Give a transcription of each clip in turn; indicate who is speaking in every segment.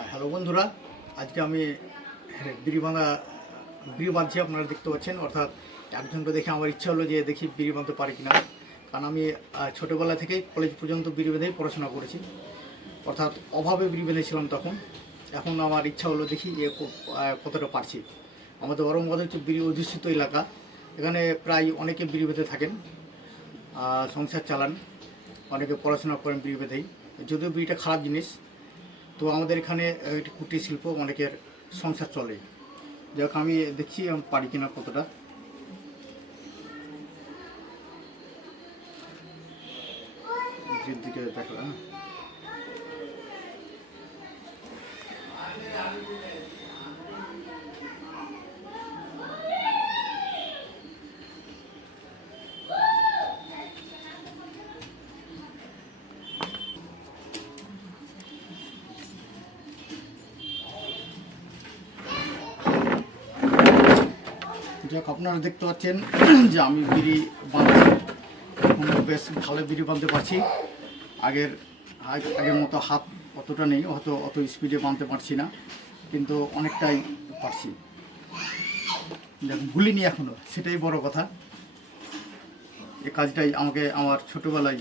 Speaker 1: হ্যাঁ হ্যালো বন্ধুরা, আজকে আমি বিড়ি বাঁধা বিড়ি বাঁধছি আপনারা দেখতে পাচ্ছেন, অর্থাৎ একজনকে দেখে আমার ইচ্ছা হলো যে দেখি বিড়ি বাঁধতে পারি কিনা। কারণ আমি ছোটোবেলা থেকেই কলেজ পর্যন্ত বিড়ি বেঁধেই পড়াশোনা করেছি। অর্থাৎ অভাবে বিড়ি বেঁধেছিলাম তখন। এখন আমার ইচ্ছা হলো দেখি এ কতটা পারছি। আমাদের অরঙ্গবাদ হচ্ছে বিড়ি অধিষ্ঠিত এলাকা। এখানে প্রায় অনেকে বিড়ি বেঁধে থাকেন সংসার চালান, অনেকে পড়াশোনা করেন বিড়ি বেঁধেই। যদিও বিড়িটা খারাপ জিনিস তো আমাদের এখানে কুটির শিল্প অনেকের সংসার চলে। যাক আমি দেখছি পারি কিনা কতটা। দিকে দেখো হ্যাঁ। যাক, আপনারা দেখতে পাচ্ছেন যে আমি বিড়ি বাঁধছি বেশ ভালো বিড়ি বাঁধতে পারছি। আগের, আগ- আগের মতো হাত অতটা নেই, হয়তো অত স্পিডে বাঁধতে পারছি না, কিন্তু অনেকটাই পারছি। যাক ভুলিনি এখনও সেটাই বড় কথা। এই কাজটাই আমাকে আমার ছোটোবেলায়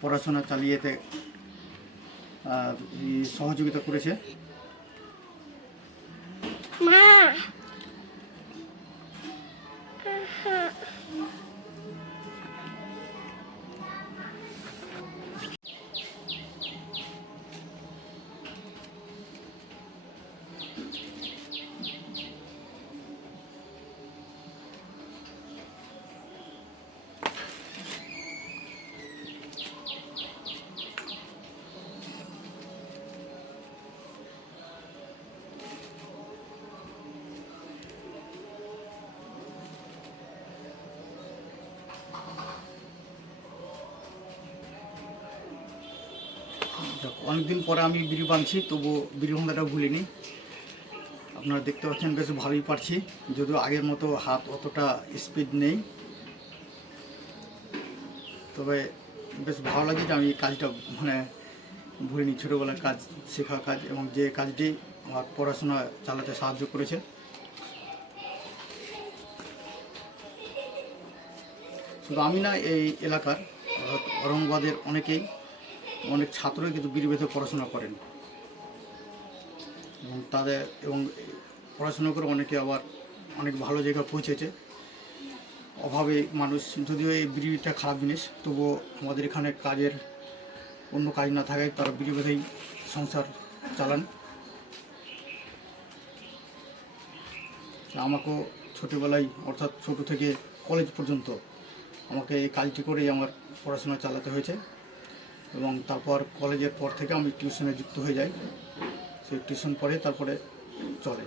Speaker 1: পড়াশোনা চালিয়ে যেতে সহযোগিতা করেছে।
Speaker 2: মা
Speaker 1: অনেকদিন পরে আমি বিড়ি বাঁধছি তবু বিড়ি ভাঙাটা ভুলিনি। আপনারা দেখতে পাচ্ছেন বেশ ভালোই পারছি, যদিও আগের মতো হাত অতটা স্পিড নেই। তবে বেশ ভালো লাগে যে আমি কাজটা মানে ভুলিনি, ছোটোবেলার কাজ শেখা কাজ, এবং যে কাজটি আমার পড়াশোনা চালাতে সাহায্য করেছে। শুধু আমি না, এই এলাকার অর্থাৎ ঔরঙ্গাবাদের অনেকেই অনেক ছাত্রই কিন্তু বিড়ি পড়াশোনা করেন। এবং তাদের, এবং পড়াশোনা করে অনেকে আবার অনেক ভালো জায়গায় পৌঁছেছে। অভাবে মানুষ, যদিও এই বিড়িটা খারাপ জিনিস, তবুও আমাদের এখানে কাজের অন্য কাজ না থাকায় তারা বিড়ি বেঁধেই সংসার চালান। আমাকেও ছোটোবেলায়, অর্থাৎ ছোট থেকে কলেজ পর্যন্ত আমাকে এই কাজটি করেই আমার পড়াশোনা চালাতে হয়েছে। এবং তারপর কলেজের পর থেকে আমি টিউশনে যুক্ত হয়ে যাই। সেই টিউশন পরে তারপরে চলে।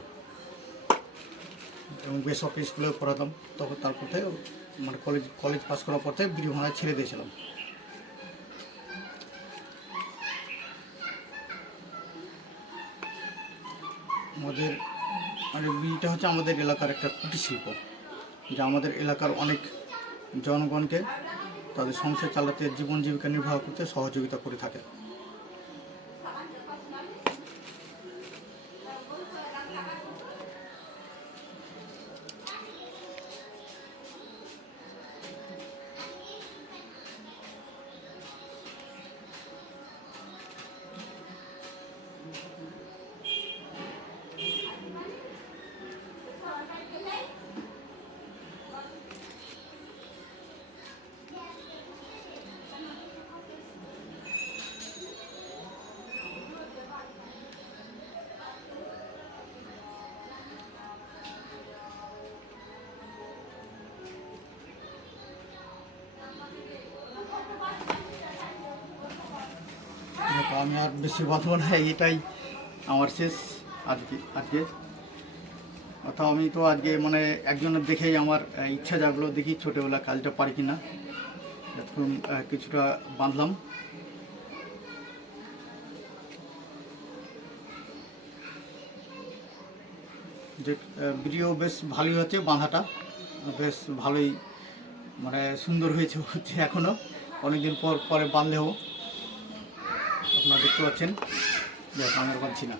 Speaker 1: এবং বেসরকারি স্কুলেও পড়াতাম তখন তারপর থেকে মানে কলেজ কলেজ পাস করার পর থেকে বিড়ি ছেড়ে দিয়েছিলাম। আমাদের মানে বিড়িটা হচ্ছে আমাদের এলাকার একটা কুটির শিল্প, যা আমাদের এলাকার অনেক জনগণকে তাদের সংসার চালাতে জীবন জীবিকা নির্বাহ করতে সহযোগিতা করে থাকে। আমি আর বেশি বাঁধবো না এটাই আমার শেষ আজকে আজকে। অর্থাৎ আমি তো আজকে মানে একজনের দেখেই আমার ইচ্ছা জাগলো দেখি ছোটোবেলা কাজটা পারি কি না আহ, কিছুটা বাঁধলাম। যে ভিডিও বেশ ভালোই হচ্ছে বাঁধাটা বেশ ভালোই মানে সুন্দর হয়েছে হচ্ছে এখনও অনেকদিন পর পরে বাঁধলেও। আপনারা দেখতে পাচ্ছেন যে আমি পাচ্ছি না।